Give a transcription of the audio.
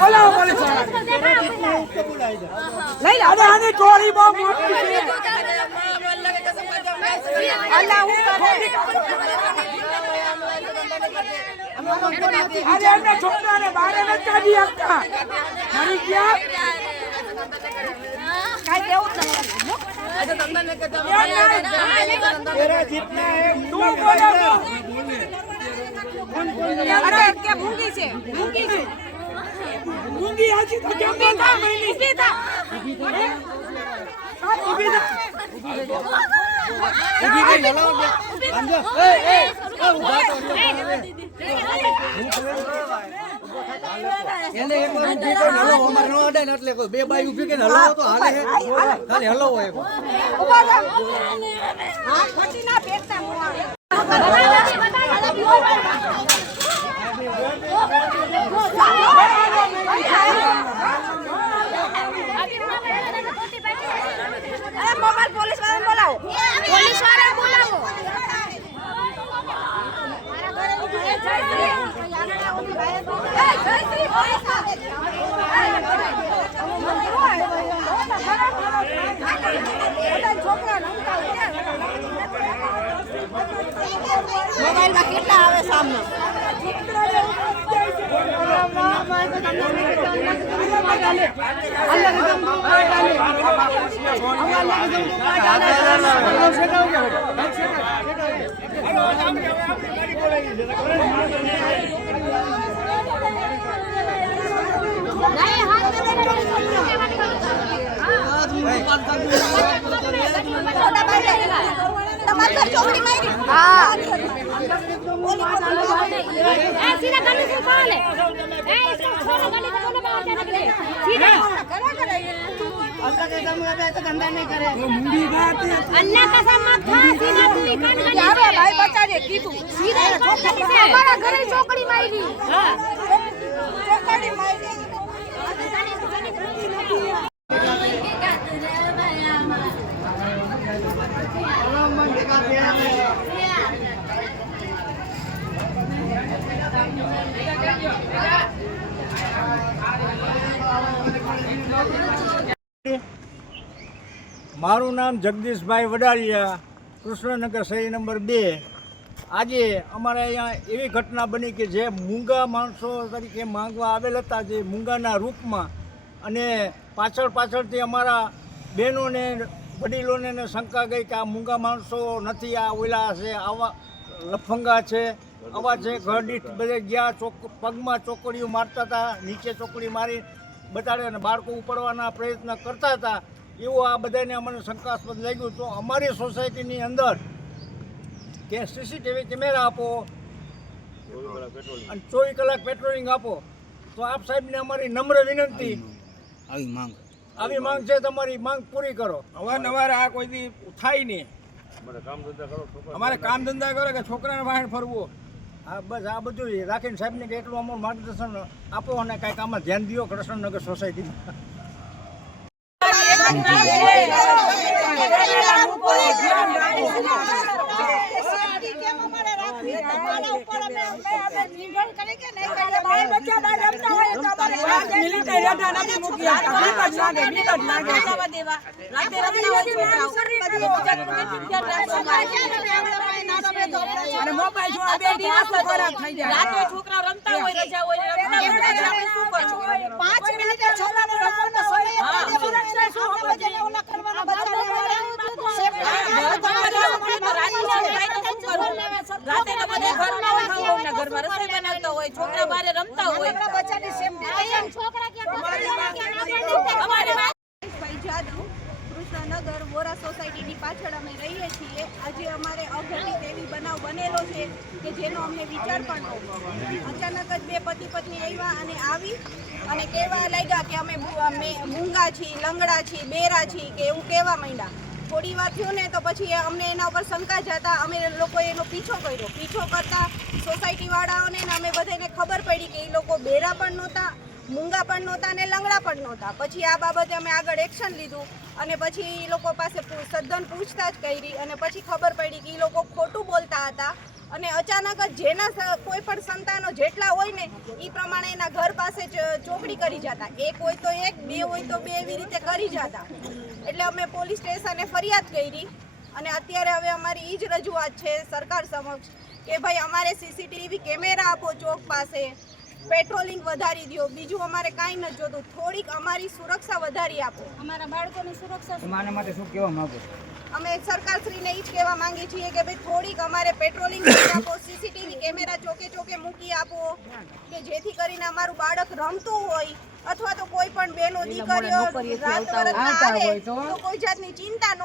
બોલાવો પોલીસ લઈ લે અરે આની ટોળી બહુ મોટી છે અલ્લાહ હું કરે અરે એમને છોકરાને બહાર નથી કાઢી આપતા મરી ગયા કાઈ કેવું નથી अच्छा धंधा लेके जाओ तेरा जितना है तू बोलो अरे क्या मूंगी से मूंगी आजी तो क्या बोलता मैं नहीं था उभी था अंजो ए उभा तो એને એકવાર ઊભી કરીને હલો અમાર ન અડે ને એટલે કોઈ બે બાઈ ઊભી કરીને હલો તો હાલે હે ખાલી હલો હોય ઉભા થા હા ખોટી ના પેટતા મો આવે અરે મોબાઈલ પોલીસ વાળાને બોલાવો પોલીસ વાળાને બોલાવો મોબાઈલ માં કેટલા આવે સામે ચોકડી મારી હા सीधा गली से कॉल है इसको छोड़ो गली से बोलो बाहर जाने के लिए सीधा अल्लाह के कसम का तो धंधा नहीं करे वो मुंडी बात है अल्लाह कसम मत खा सीधा तू कान गली से भाई बचा दे की तू सीधा गली से हमारा घर चौकड़ी मारी हां चौकड़ी मारी મારું નામ જગદીશભાઈ વડાલિયા, કૃષ્ણનગર શેરી નંબર 2। આજે અમારે અહીંયા એવી ઘટના બની કે જે મૂંગા માણસો તરીકે માંગવા આવેલ હતા, જે મૂંગાના રૂપમાં, અને પાછળથી અમારા બહેનોને વડીલોને શંકા ગઈ કે આ મૂંગા માણસો નથી, આ ઓલા છે, આવા લફંગા છે, આવા છે। ઘરડીઠ બધે ગયા, પગમાં ચોકડીઓ મારતા હતા, નીચે ચોકડી મારી બતાડે અને બાળકો ઉપડવાના પ્રયત્ન કરતા હતા। એવું આ બધાને અમને શંકાસ્પદ લાગ્યું। તો અમારી સોસાયટીની અંદર કે સીસીટીવી કેમેરા આપો અને 24 કલાક પેટ્રોલિંગ આપો। તો આપ સાહેબને અમારી નમ્ર વિનંતી, આવી માંગ છે, તમારી માંગ પૂરી કરો। અવારનવાર આ કોઈ દી થાય નહીં, અમારે કામ ધંધા કરો કે છોકરાને બહાર ફરવું। હા બસ આ બધું રાખીને સાહેબને કે એટલું અમારું માર્ગદર્શન આપો અને કાંઈક આમાં ધ્યાન દો કૃષ્ણનગર સોસાયટીમાં। છોકરા રમતા હોય, રજા હોય, 5 મિનિટ છોકરાને રમવાનો છોકરા બારે રમતા હોય। કૃષ્ણનગર વોરા સોસાયટીની પાછળ અમે રહીએ છીએ। આજે અમારે અઘટિત એવી બનાવ બનેલો છે કે જેનો અમને વિચાર પણ નહોતો। અચાનક જ બે પતિ પત્ની આવ્યા અને અને કહેવા લાગ્યા કે અમે મૂંગા છીએ, લંગડા છીએ, બેરા છીએ, કે એવું કહેવા માંડ્યા। થોડી વાર થયું ને તો પછી અમને એના ઉપર શંકા જતા અમે લોકોએ એનો પીછો કર્યો। પીછો કરતા સોસાયટીવાળાઓને અમે બધાને ખબર પડી કે એ લોકો બેરા પણ નહોતા, મૂંગા પણ નહોતા અને લંગડા પણ નહોતા। પછી આ બાબતે અમે આગળ એક્શન લીધું અને પછી એ લોકો પાસે સઘન પૂછતાછ કરી અને પછી ખબર પડી કે એ લોકો ખોટું બોલતા હતા અને અચાનક જ જેના કોઈ પણ સંતાનો જેટલા હોય ને એ પ્રમાણે એના ઘર પાસે જ ચોકડી કરી જતા. એક હોય તો એક, બે હોય તો બે, એવી રીતે કરી જતા. એટલે અમે પોલીસ સ્ટેશને ફરિયાદ કરી અને અત્યારે હવે અમારી એ જ રજૂઆત છે સરકાર સમક્ષ કે ભાઈ અમારે સીસીટીવી કેમેરા આપો ચોક પાસે, પેટ્રોલિંગ વધારી દો. બીજું અમારે કાંઈ નથી જોતું, થોડીક અમારી સુરક્ષા વધારી આપો. અમારા બાળકોની સુરક્ષા આના માટે શું કહેવા માંગો? અમે સરકારશ્રીને એ જ કહેવા માંગીએ છીએ કે ભાઈ થોડીક અમારે પેટ્રોલિંગ કરી આપો, સીસીટીવી કેમેરા ચોકે ચોકે મૂકી આપો કે જેથી કરીને અમારું બાળક રમતું હોય અથવા તો કોઈ પણ બહેનો દીકરીઓ રાત બરાતના આવે તો કોઈ જાતની ચિંતા ન